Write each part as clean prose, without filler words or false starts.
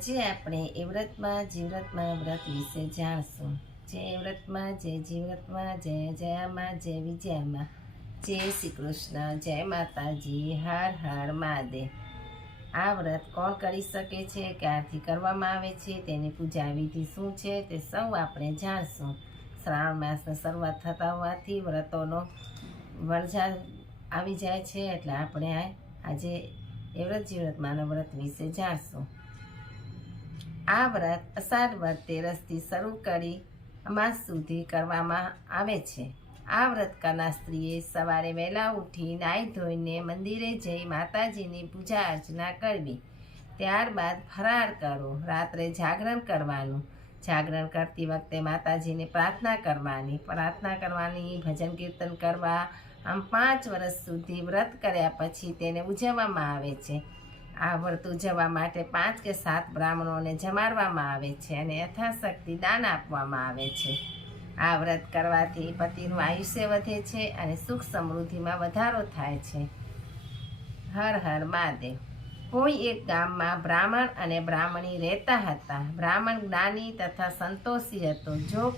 આજે આપણે એ વ્રતમાં જીવ્રતમાં વ્રત વિશે જાણશું. જય વ્રતમાં જય જીવ્રતમાં જય જયામાં જય વિજયામાં જય શ્રી કૃષ્ણ, જય માતાજી, હર હર મહાદેવ. આ વ્રત કોણ કરી શકે છે, ક્યારથી કરવામાં આવે છે, તેની પૂજા વિધિ શું છે તે સૌ આપણે જાણશું. શ્રાવણ માસની શરૂઆત થતા હોવાથી વ્રતોનો વણઝાર આવી જાય છે, એટલે આપણે આજે એ વ્રત જીવ્રતમાંના વ્રત વિશે જાણશું. આ વ્રત અષાઢ વદ તેરસથી શરૂ કરી અમાસ સુધી કરવામાં આવે છે. આ વ્રત કરનાર સ્ત્રીએ સવારે વહેલા ઉઠી નાહી ધોઈને મંદિરે જઈ માતાજીની પૂજા અર્ચના કરવી. ત્યારબાદ ફરાળ કરો. રાત્રે જાગરણ કરવાનું. જાગરણ કરતી વખતે માતાજીને પ્રાર્થના કરવાની, ભજન કીર્તન કરવા. આમ 5 વર્ષ સુધી વ્રત કર્યા પછી તેને ઉજવવામાં આવે છે. આ વ્રત ઉજવવા માટે 5 કે 7 બ્રાહ્મણોને જમાડવામાં આવે છે અને યથાશક્તિ દાન આપવામાં આવે છે. આ વ્રત કરવાથી પતિનું આયુષ્ય વધે છે અને સુખ સમૃદ્ધિમાં વધારો થાય છે. હર હર મહાદેવ. કોઈ એક ગામમાં બ્રાહ્મણ અને બ્રાહ્મણી રહેતા હતા. બ્રાહ્મણ જ્ઞાની તથા સંતોષી હતો. જો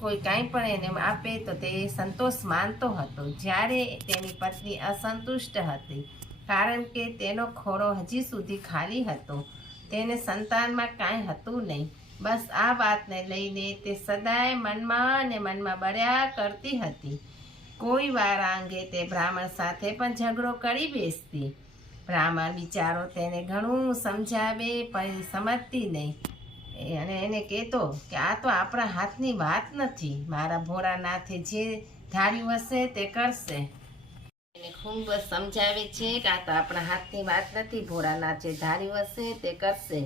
કોઈ કાંઈ પણ એને આપે તો તે સંતોષ માનતો હતો. જ્યારે તેની પત્ની અસંતુષ્ટ હતી, કારણ કે તેનો ખોળો હજી સુધી ખાલી હતો. તેને સંતાનમાં કાંઈ હતું નહીં. બસ આ વાતને લઈને તે સદાય મનમાં બળ્યા કરતી હતી. કોઈ વાર આ અંગે તે બ્રાહ્મણ સાથે પણ ઝઘડો કરી બેસતી. બ્રાહ્મણ બિચારો તેને ઘણું સમજાવે પણ સમજતી નહીં અને એને કહેતો કે આ તો આપણા હાથની વાત નથી. મારા ભોળાનાથે જે ધાર્યું હશે તે કરશે. એને ખૂબ સમજાવે છે કે આ તો આપણા હાથની વાત નથી. ભોળાનાથે ધાર્યું હશે તે કરશે.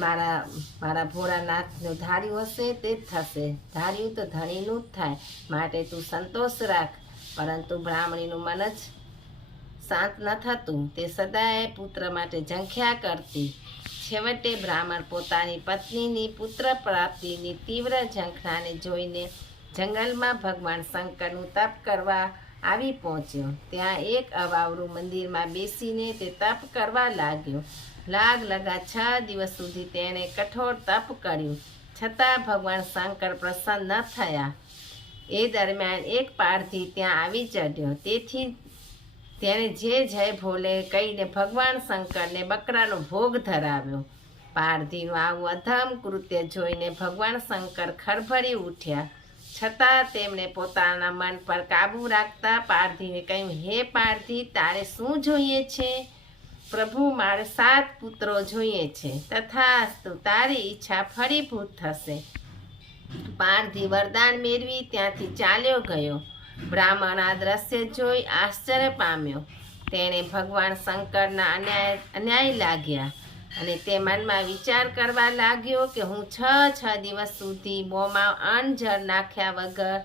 મારા ભોળાનાથનું ધાર્યું હશે તે જ થશે. ધાર્યું તો ધણીનું જ થાય, માટે તું સંતોષ રાખ. પરંતુ બ્રાહ્મણીનું મન જ શાંત ન થતું. તે સદાય પુત્ર માટે ઝંખ્યા કરતી. છેવટે બ્રાહ્મણ પોતાની પત્નીની પુત્ર પ્રાપ્તિની તીવ્ર ઝંખનાને જોઈને જંગલમાં ભગવાન શંકરનું તપ કરવા આવી પહોંચ્યો. ત્યાં એક અવાવરું મંદિરમાં બેસીને તે તપ કરવા લાગ્યો. લગા 6 દિવસ સુધી તેણે કઠોર તપ કર્યું, છતાં ભગવાન શંકર પ્રસન્ન ન થયા. એ દરમિયાન એક પારધી ત્યાં આવી ચડ્યો. તેથી તેણે જય ભોલે કહીને ભગવાન શંકરને બકરાનો ભોગ ધરાવ્યો. પારધીનું આવું અધમ કૃત્ય જોઈને ભગવાન શંકર ખરભરી ઉઠ્યા. છતાં તેમણે પોતાના મન પર કાબૂ રાખતા પારધીને કહ્યું, હે પારધી, તારે શું જોઈએ છે? પ્રભુ, મારે 7 પુત્રો જોઈએ છે. તથાસ્તુ, તારી ઈચ્છા ફળીભૂત થશે. પારધી વરદાન મેળવી ત્યાંથી ચાલ્યો ગયો. બ્રાહ્મણ આ દ્રશ્ય જોઈ આશ્ચર્ય પામ્યો. તેણે ભગવાન શંકરના અન્યાય લાગ્યા અને તે મનમાં વિચાર કરવા લાગ્યો કે હું 6 દિવસ સુધી મોંમાં અન્ન જળ નાખ્યા વગર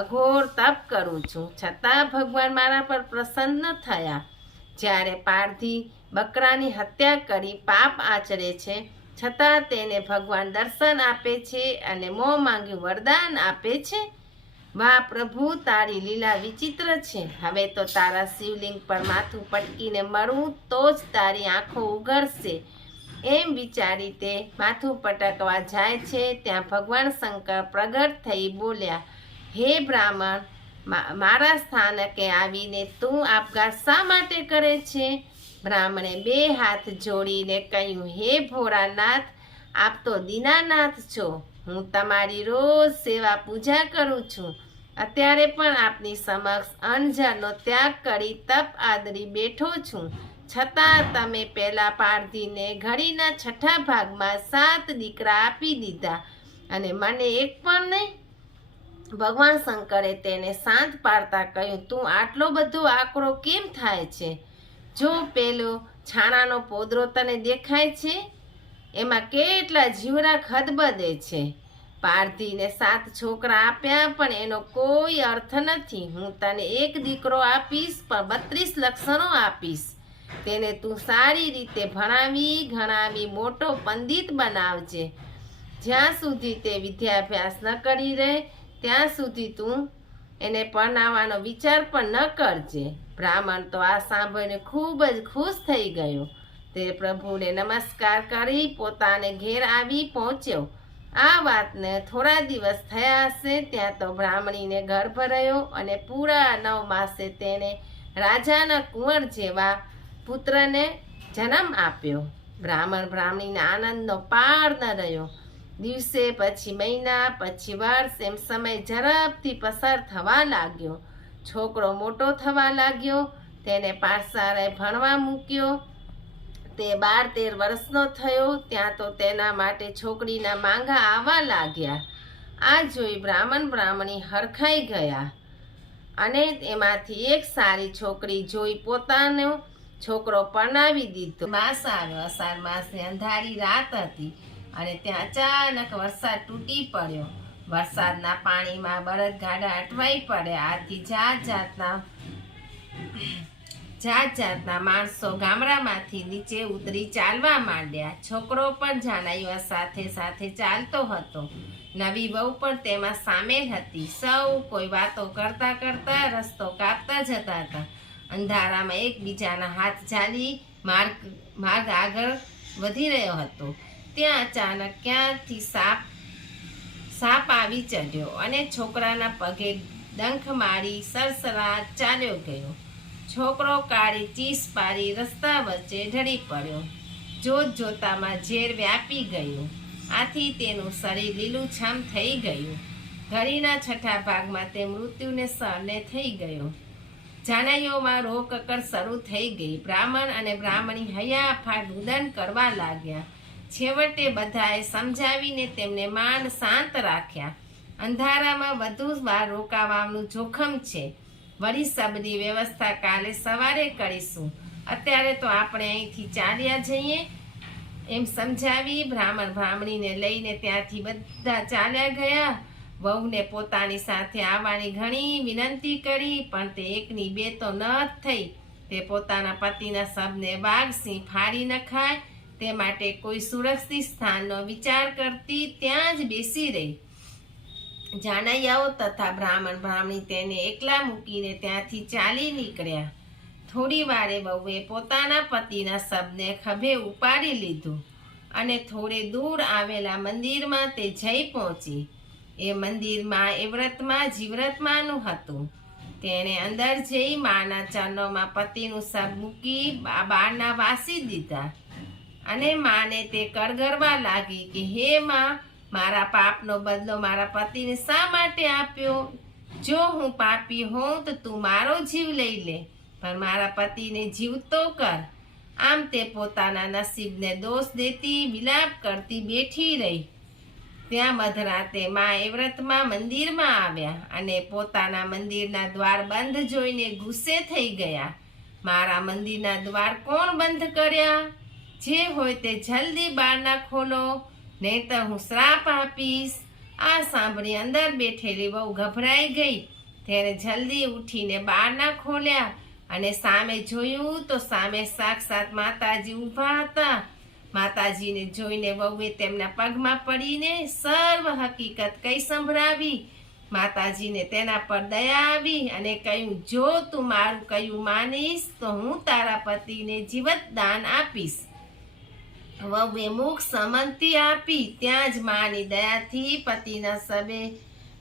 અઘોર તપ કરું છું, છતાં ભગવાન મારા પર પ્રસન્ન થયા. જ્યારે પારધી બકરાની હત્યા કરી પાપ આચરે છે, છતાં તેને ભગવાન દર્શન આપે છે અને મોં માંગ્યું વરદાન આપે છે. વાહ પ્રભુ, તારી લીલા વિચિત્ર છે. હવે તો તારા શિવલિંગ પર માથું પટકીને મરું તો જ તારી આંખો ઉઘડશે. એમ વિચારી તે માથું પટકવા જાય છે, ત્યાં ભગવાન શંકર પ્રગટ થઈ બોલ્યા, હે બ્રાહ્મણ, મારા સ્થાનકે આવીને તું આપઘાત શા માટે કરે છે? બ્રાહ્મણે 2 હાથ જોડીને કહ્યું, હે ભોળાનાથ, આપ તો દીનાનાથ છો. હું તમારી રોજ સેવા પૂજા કરું છું. અત્યારે પણ આપની સમક્ષ અન્નજળનો ત્યાગ કરી તપ આદરી બેઠો છું. છતાં તમે પહેલા પારધીને ઘડીના 6થા ભાગમાં 7 દીકરા આપી દીધા અને મને એક પણ નહીં. ભગવાન શંકરે તેને શાંત પાડતા કહ્યું, તું આટલો બધો આકરો કેમ થાય છે? જો પેલો છાણાનો પોદરો તને દેખાય છે, એમાં કેટલા જીવડા ખદબદે છે. પારધીને 7 છોકરા આપ્યા પણ એનો કોઈ અર્થ નથી. હું તને 1 દીકરો આપીશ પણ 32 લક્ષણો આપીશ. તેને તું સારી રીતે ભણાવી મોટો પંડિત બનાવજે. જ્યાં સુધી તે વિદ્યાભ્યાસ ન કરી રહે ત્યાં સુધી તું એને પરણાવવાનો વિચાર પણ ન કરજે. બ્રાહ્મણ તો આ સાંભળીને ખૂબ જ ખુશ થઈ ગયો. તે પ્રભુને નમસ્કાર કરી પોતાને ઘેર આવી પહોંચ્યો. આ વાતને થોડા દિવસ થયા હશે ત્યાં તો બ્રાહ્મણીને ગર્ભ રહ્યો અને પૂરા 9 માસે તેણે રાજાના કુંવર જેવા પુત્રને જન્મ આપ્યો. બ્રાહ્મણીના આનંદનો પાર ન રહ્યો. દિવસે પછી મહિના પછી વર્ષ એમ સમય ઝડપથી પસાર થવા લાગ્યો. છોકરો મોટો થવા લાગ્યો. તેને પાઠશાળાએ ભણવા મૂક્યો. તે 12-13 વર્ષનો થયો ત્યાં તો તેના માટે છોકરીના માંગા આવવા લાગ્યા. આ જોઈ બ્રાહ્મણી હરખાઈ ગયા અને એમાંથી એક સારી છોકરી જોઈ પોતાનો છોકરો પરણાવી દીધો. માસ આવ્યો. અષાઢ માસની અંધારી રાત હતી અને ત્યાં અચાનક વરસાદ તૂટી પડ્યો. વરસાદના પાણીમાં બળદગાડા અટવાઈ પડ્યા. આથી જાત જાતના માણસો ગામડામાંથી નીચે ઉતરી ચાલવા માંડ્યા. છોકરો પણ જાનૈયા સાથે સાથે ચાલતો હતો. નવી વહુ પણ તેમાં સામેલ હતી. સૌ કોઈ વાતો કરતા કરતા રસ્તો કાપતા જતા હતા. અંધારામાં એકબીજાના હાથ ઝાલી માર્ગ આગળ વધી રહ્યો હતો. ત્યાં અચાનક ક્યાંથી સાપ આવી ચડ્યો અને છોકરાના પગે ડંખ મારી સરસરાટ ચાલ્યો ગયો. છોકરો કાળી ચીસ પાડી રસ્તા વચ્ચે ઢળી પડ્યો. જોતામાં ઝેર વ્યાપી ગયું. આથી તેનું શરીર લીલુંછમ થઈ ગયું. ઘડીના છઠ્ઠા ભાગમાં તે મૃત્યુને સરને થઈ ગયો. જાનૈયોમાં રોકકર શરૂ થઈ ગઈ. બ્રાહ્મણ અને બ્રાહ્મણી હૈયાફાટ રુદન કરવા લાગ્યા. છેવટે બધાએ સમજાવીને તેમને માંડ શાંત રાખ્યા. અંધારામાં વધુ વાર રોકાવાનું જોખમ છે. વળી સબરી વ્યવસ્થા કાલે સવારે કરીશું. અત્યારે તો આપણે અહીંથી ચાલ્યા જઈએ એમ સમજાવી બ્રાહ્મણીને લઈને ત્યાંથી બધા ચાલ્યા ગયા. વહુને પોતાની સાથે આવવાની ઘણી વિનંતી કરી પણ તે એકની બે તો ન થઈ. તે પોતાના પતિના શબને વાઘ સિંહ ફાડી ન ખાય તે માટે કોઈ સુરક્ષિત સ્થાનનો વિચાર કરતી ત્યાં જ બેસી રહી. જાનૈયાઓ તથા બ્રાહ્મણી તેને એકલા મૂકીને ત્યાંથી ચાલી નીકળ્યા. થોડી વારે વહુએ પોતાના પતિના શબને ખભે ઉપાડી લીધું અને થોડે દૂર આવેલા મંદિરમાં તે જઈ પહોંચી. એ મંદિરમાં એવ્રતમાં જીવ્રતમાંનું હતું. તેણે અંદર જઈ માના ચરણોમાં પતિનું શબ મૂકી બારના વાસી દીધા અને માને તે કરગરવા લાગી કે હે માં, મારા પાપનો બદલો મારા પતિને શા માટે આપ્યો? જો હું પાપી હોઉં તો તું મારો જીવ લઈ લે, પણ મારા પતિને જીવતો કર. આમ તે પોતાના નસીબને દોષ દેતી વિલાપ કરતી બેઠી રહી. ત્યાં મધરાતે મા એવ્રતમાં મંદિરમાં આવ્યા અને પોતાના મંદિરના દ્વાર બંધ જોઈને ગુસ્સે થઈ ગયા. મારા મંદિરના દ્વાર કોણ બંધ કર્યા? જે હોય તે જલ્દી બારના ખોલો, નહીં તો હું શ્રાપ આપીશ. આ સાંભળી અંદર બેઠેલી વહુ ગભરાઈ ગઈ. તેણે જલ્દી ઉઠીને બારના ખોલ્યા અને સામે જોયું તો સામે સાક્ષાત માતાજી ઊભા હતા. માતાજીને જોઈને વહુએ તેમના પગમાં પડીને સર્વ હકીકત કઈ સંભળાવી. માતાજીને તેના પર દયા આવી અને કહ્યું, જો તું મારું કહ્યું માનીશ તો હું તારા પતિને જીવત દાન આપીશ. વહુએ મુખ સંમતિ આપી. ત્યાં જ માની દયાથી પતિના શબે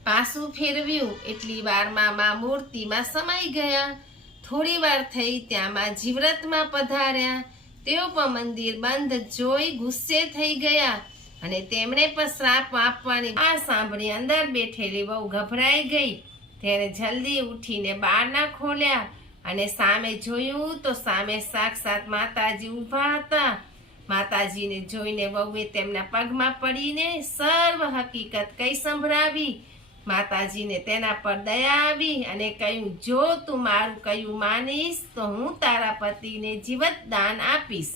પાસું ફેરવ્યું. એટલી વારમાં મા મૂર્તિમાં સમાઈ ગયા. થોડી વાર થઈ ત્યાં મા જીવ્રતમાં પધાર્યા. તેઓ પણ મંદિર બંધ જોઈ ગુસ્સે થઈ ગયા અને તેમણે પણ શ્રાપ આપવાની આ સાંભળી અંદર બેઠેલી વહુ ગભરાઈ ગઈ. તેણે જલ્દી ઉઠીને બારના ખોલ્યા અને સામે જોયું તો સામે સાક્ષાત માતાજી ઊભા હતા. માતાજીને જોઈને વહુએ તેમના પગમાં પડીને સર્વ હકીકત કઈ સંભળાવી. માતાજીને તેના પર દયા આવી અને કહ્યું, જો તું મારું કહ્યું માનીશ તો હું તારા પતિને જીવત દાન આપીશ.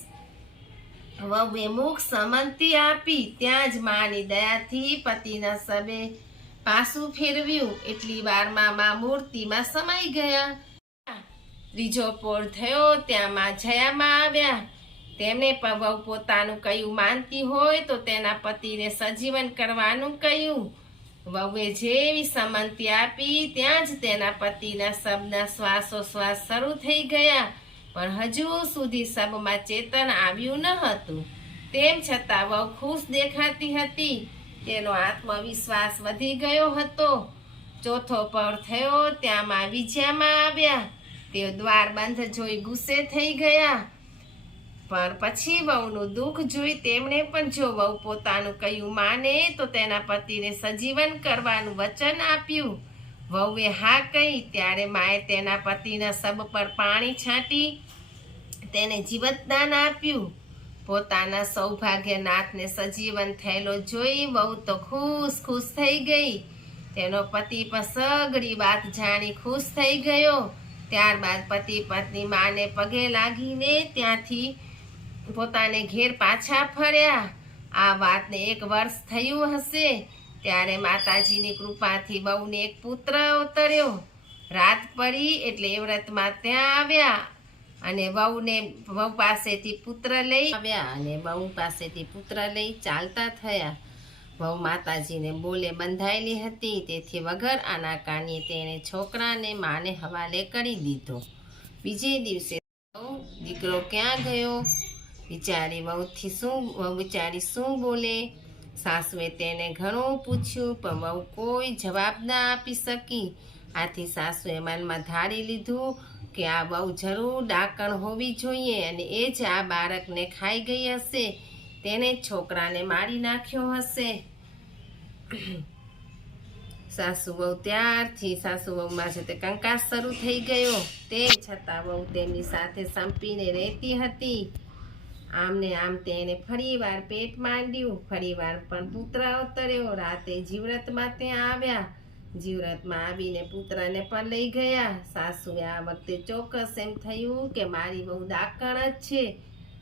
વહુએ મુખ સંમતિ આપી. ત્યાં જ માની દયાથી પતિના શબે પાસું ફેરવ્યું. એટલી વારમાં મા મૂર્તિમાં સમાઈ ગયા. ત્રીજો પોર થયો ત્યાં મા જયામાં આવ્યા. તેમણે પણ વહુ પોતાનું કહ્યું માનતી હોય તો તેના પતિને સજીવન કરવાનું કહ્યું. વહુએ જેવી સંમતિ આપી ત્યાં જ તેના પતિના શબના શ્વાસોશ્વાસ શરૂ થઈ ગયા. પણ હજુ સુધી સબમાં ચેતન આવ્યું ન હતું. તેમ છતાં વહુ ખુશ દેખાતી હતી. તેનો આત્મવિશ્વાસ વધી ગયો હતો. ચોથો પહોર થયો ત્યાં મા વિજયામાં આવ્યા. તેઓ દ્વાર બંધ જોઈ ગુસ્સે થઈ ગયા. પણ પછી વહુનું દુઃખ જોઈ તેમણે પણ જો વહુ પોતાનું કહ્યું માને તો તેના પતિને સજીવન કરવાનું વચન આપ્યું. વહુએ હા કહી ત્યારે માએ તેના પતિના શબ પર પાણી છાંટી તેને જીવતદાન આપ્યું. પોતાના સૌભાગ્યનાથને સજીવન થયેલો જોઈ વહુ તો ખુશ થઈ ગઈ. તેનો પતિ પણ સઘળી વાત જાણી ખુશ થઈ ગયો. ત્યારબાદ પતિ પત્ની માને પગે લાગીને ત્યાંથી પોતાને ઘેર પાછા ફર્યા. આ વાતને 1 વર્ષ થયું હશે ત્યારે માતાજીની કૃપાથી વહુને એક પુત્ર અવતર્યો. રાત પડી એટલે એ વ્રતમાં ત્યાં આવ્યા અને વહુ પાસેથી પુત્ર લઈ આવ્યા અને વહુ પાસેથી પુત્ર લઈ ચાલતા થયા. વહુ માતાજીને બોલે બંધાયેલી હતી, તેથી વગર આનાકાનીએ તેણે છોકરાને માને હવાલે કરી દીધો. બીજે દિવસે દીકરો ક્યાં ગયો વિચારી વહુ બિચારી શું બોલે. સાસુએ તેને ઘણું પૂછ્યું પણ વહુ કોઈ જવાબ ના આપી શકી. આથી સાસુએ મનમાં ધારી લીધું કે આ વહુ જરૂર ડાકણ હોવી જોઈએ અને એ જ આ બાળકને ખાઈ ગઈ હશે. તેને છોકરાને મારી નાખ્યો હશે. સાસુ વહુમાં છે તે કંકાસ શરૂ થઈ ગયો. તેમ છતાં વહુ તેમની સાથે સંપીને રહેતી હતી. આમને આમ તેને ફરીવાર પેટ માંડ્યું. ફરીવાર પણ પુત્ર અવતર્યો. રાતે જીવ્રતમાં ત્યાં આવ્યા. જીવ્રતમાં આવીને પુત્રને પણ લઈ ગયા. સાસુએ આ વખતે ચોક્કસ એમ થયું કે મારી વહુ ડાકણ જ છે.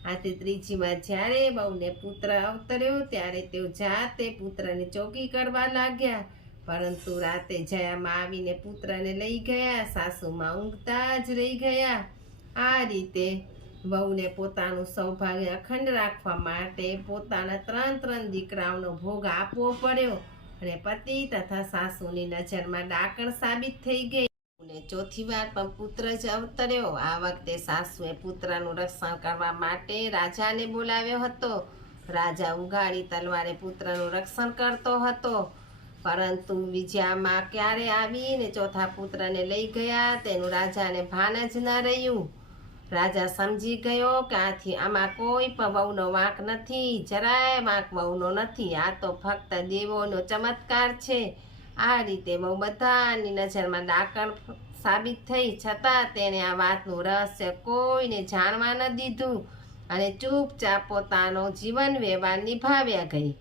આથી ત્રીજીમાં જ્યારે વહુને પુત્ર અવતર્યો ત્યારે તેઓ જાતે પુત્રની ચોકી કરવા લાગ્યા. પરંતુ રાતે જયામાં આવીને પુત્રને લઈ ગયા. સાસુમાં ઊંઘતા જ રહી ગયા. આ રીતે વહુને પોતાનું સૌભાગ્ય અખંડ રાખવા માટે પોતાના 3 દીકરાઓનો ભોગ આપવો પડ્યો અને પતિ તથા સાસુની નજરમાં ડાકણ સાબિત થઈ ગઈ. ચોથી વાર પણ પુત્ર જ અવતર્યો. આ વખતે સાસુએ પુત્રનું રક્ષણ કરવા માટે રાજાને બોલાવ્યો હતો. રાજા ઉઘાડી તલવારે પુત્રનું રક્ષણ કરતો હતો. પરંતુ વિજયામાં ક્યારે આવીને ચોથા પુત્રને લઈ ગયા તેનું રાજાને ભાન જ ન રહ્યું. રાજા સમજી ગયો કે આમાં કોઈ પણ વહુનો વાંક નથી, જરાય વાંક વહુનો નથી. આ તો ફક્ત દેવોનો ચમત્કાર છે. આ રીતે વહુ બધાની નજરમાં ડાકણ સાબિત થઈ. છતાં તેણે આ વાતનું રહસ્ય કોઈને જાણવા ન દીધું અને ચૂપચાપ પોતાનો જીવન વ્યવહાર નિભાવ્યા ગઈ.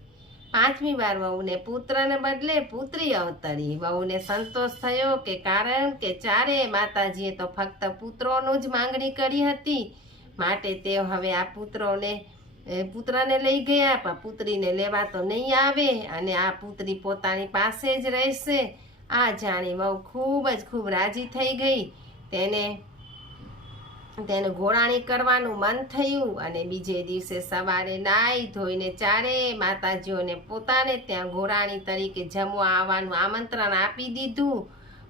5મી વાર વહુને પુત્રને બદલે પુત્રી અવતરી. વહુને સંતોષ થયો કે કારણ કે ચારેય માતાજીએ તો ફક્ત પુત્રોનું જ માંગણી કરી હતી, માટે તેઓ હવે આ પુત્રને લઈ ગયા પણ પુત્રીને લેવા તો નહીં આવે અને આ પુત્રી પોતાની પાસે જ રહેશે. આ જાણી વહુ ખૂબ રાજી થઈ ગઈ. તેને ઘોડાણી કરવાનું મન થયું અને બીજે દિવસે સવારે નાઈ ધોઈને ચારેય માતાજીઓને પોતાને ત્યાં ઘોડાણી તરીકે જમવા આવવાનું આમંત્રણ આપી દીધું.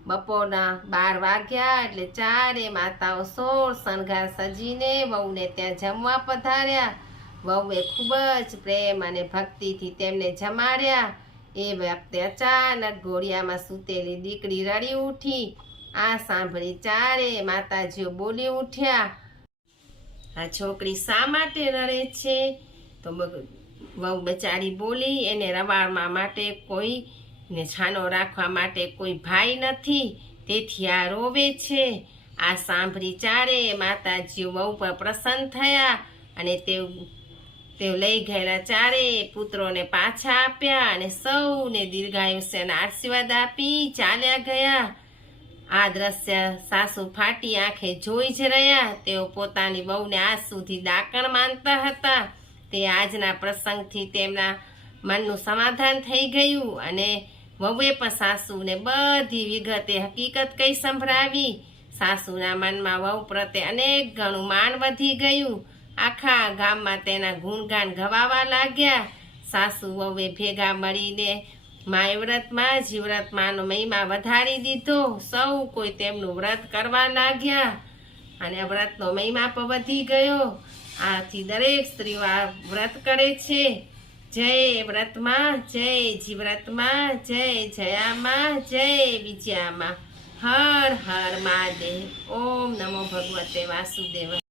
બપોરના 12 વાગ્યા એટલે ચારેય માતાઓ સોળ શણગાર સજીને વહુને ત્યાં જમવા પધાર્યા. વહુએ ખૂબ જ પ્રેમ અને ભક્તિથી તેમને જમાડ્યા. એ વખતે અચાનક ઘોડિયામાં સૂતેલી દીકરી રડી ઉઠી. આ સાંભળી ચારેય માતાજીઓ બોલી ઉઠ્યા, આ છોકરી શા માટે રડે છે? તો વહુ બચારી બોલી, એને રવાડવા માટે કોઈને છાનો રાખવા માટે કોઈ ભાઈ નથી, તેથી આ રોવે છે. આ સાંભળી ચારેય માતાજીઓ વહુ પર પ્રસન્ન થયા અને તેઓ લઈ ગયેલા ચારેય પુત્રોને પાછા આપ્યા અને સૌને દીર્ઘાયુષ્યના આશીર્વાદ આપી ચાલ્યા ગયા. આ દ્રશ્ય સાસુ ફાટી આંખે જોઈ જ રહ્યા. તેઓ પોતાની વહુને આજ સુધી ડાકણ માનતા હતા. તે આજના પ્રસંગથી તેમના મનનું સમાધાન થઈ ગયું અને વહુએ પણ સાસુને બધી વિગતે હકીકત કહી સંભળાવી. સાસુના મનમાં વહુ પ્રત્યે અનેક ગણું માન વધી ગયું. આખા ગામમાં તેના ગુણગાન ગવાવા લાગ્યા. સાસુ વહુએ ભેગા મળીને માએ વ્રતમાં જીવ્રતમાંનો મહિમા વધારી દીધો. સૌ કોઈ તેમનું વ્રત કરવા લાગ્યા. અને આ વ્રતનો મહિમા પણ વધી ગયો. આથી દરેક સ્ત્રીઓ આ વ્રત કરે છે. જય વ્રતમાં, જય જીવ્રતમાં, જય જયામાં, જય વિજયામાં. હર હર મહાદેવ. ઓમ નમો ભગવતે વાસુદેવ.